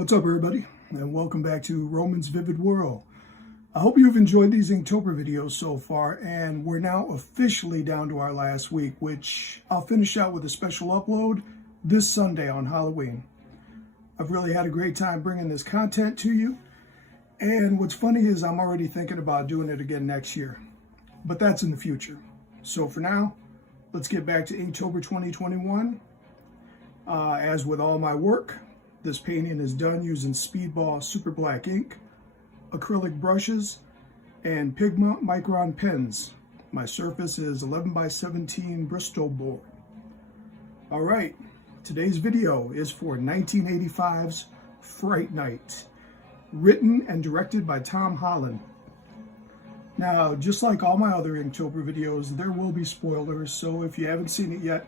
What's up, everybody, and welcome back to Roman's Vivid World. I hope you've enjoyed these Inktober videos so far, and we're now officially down to our last week, which I'll finish out with a special upload this Sunday on Halloween. I've really had a great time bringing this content to you, and what's funny is I'm already thinking about doing it again next year, but that's in the future. So for now, let's get back to Inktober 2021. As with all my work, this painting is done using Speedball super black ink, acrylic brushes, and Pigma Micron pens. My surface is 11 by 17 Bristol Board. All right, today's video is for 1985's Fright Night, written and directed by Tom Holland. Now, just like all my other Inktober videos, there will be spoilers, so if you haven't seen it yet,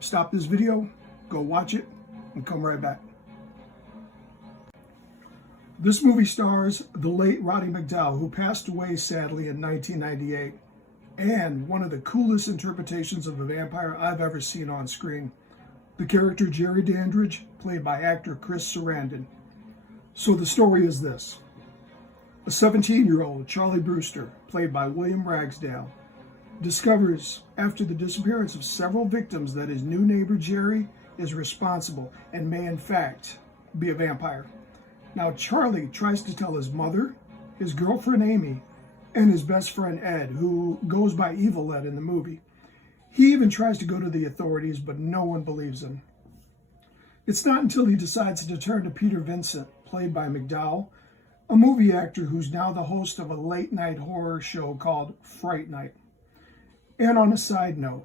stop this video, go watch it, and come right back. This movie stars the late Roddy McDowall, who passed away sadly in 1998, and one of the coolest interpretations of a vampire I've ever seen on screen, the character Jerry Dandridge, played by actor Chris Sarandon. So the story is this. A 17-year-old Charlie Brewster, played by William Ragsdale, discovers after the disappearance of several victims that his new neighbor Jerry is responsible and may in fact be a vampire. Now, Charlie tries to tell his mother, his girlfriend Amy, and his best friend Ed, who goes by Evil Ed in the movie. He even tries to go to the authorities, but no one believes him. It's not until he decides to turn to Peter Vincent, played by McDowall, a movie actor who's now the host of a late-night horror show called Fright Night. And on a side note,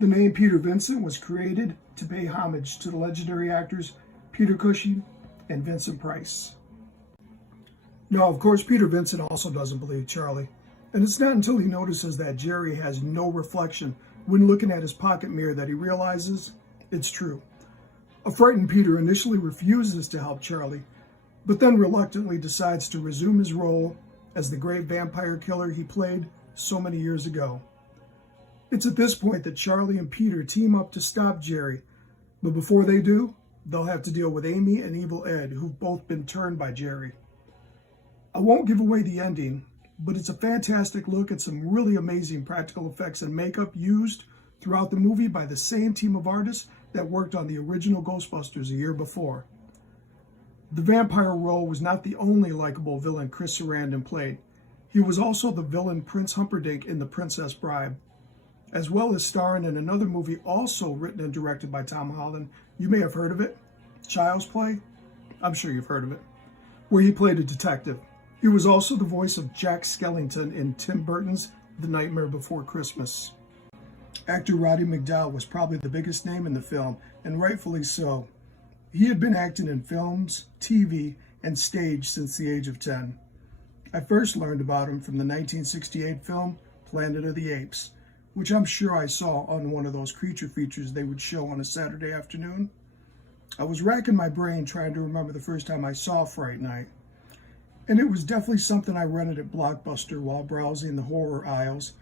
the name Peter Vincent was created to pay homage to the legendary actors Peter Cushing and Vincent Price. Now, of course, Peter Vincent also doesn't believe Charlie, and it's not until he notices that Jerry has no reflection when looking at his pocket mirror that he realizes it's true. A frightened Peter initially refuses to help Charlie, but then reluctantly decides to resume his role as the great vampire killer he played so many years ago. It's at this point that Charlie and Peter team up to stop Jerry, but before they do, they'll have to deal with Amy and Evil Ed, who've both been turned by Jerry. I won't give away the ending, but it's a fantastic look at some really amazing practical effects and makeup used throughout the movie by the same team of artists that worked on the original Ghostbusters a year before. The vampire role was not the only likable villain Chris Sarandon played. He was also the villain Prince Humperdinck in The Princess Bride, as well as starring in another movie also written and directed by Tom Holland. You may have heard of it, Child's Play. I'm sure you've heard of it, where he played a detective. He was also the voice of Jack Skellington in Tim Burton's The Nightmare Before Christmas. Actor Roddy McDowall was probably the biggest name in the film, and rightfully so. He had been acting in films, TV, and stage since the age of 10. I first learned about him from the 1968 film Planet of the Apes, which I'm sure I saw on one of those creature features they would show on a Saturday afternoon. I was racking my brain trying to remember the first time I saw Fright Night, and it was definitely something I rented at Blockbuster while browsing the horror aisles.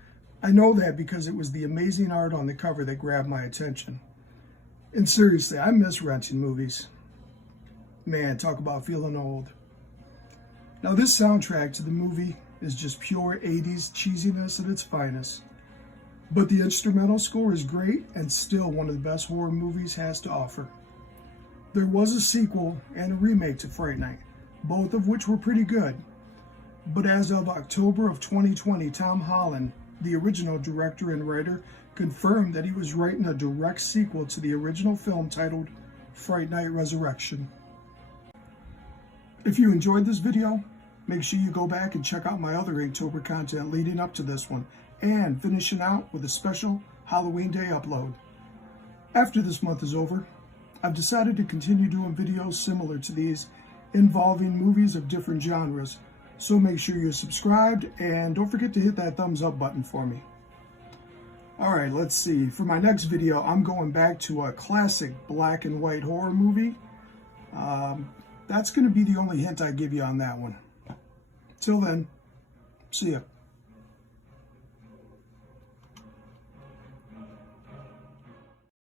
I know that because it was the amazing art on the cover that grabbed my attention. And seriously, I miss renting movies. Man, talk about feeling old. Now, this soundtrack to the movie is just pure 80s cheesiness at its finest. But the instrumental score is great and still one of the best horror movies has to offer. There was a sequel and a remake to Fright Night, both of which were pretty good. But as of October of 2020, Tom Holland, the original director and writer, confirmed that he was writing a direct sequel to the original film titled Fright Night Resurrection. If you enjoyed this video, make sure you go back and check out my other Inktober content leading up to this one, and finishing out with a special Halloween Day upload. After this month is over, I've decided to continue doing videos similar to these involving movies of different genres, so make sure you're subscribed and don't forget to hit that thumbs up button for me. Alright, let's see. For my next video, I'm going back to a classic black and white horror movie. That's going to be the only hint I give you on that one. Till then, see ya.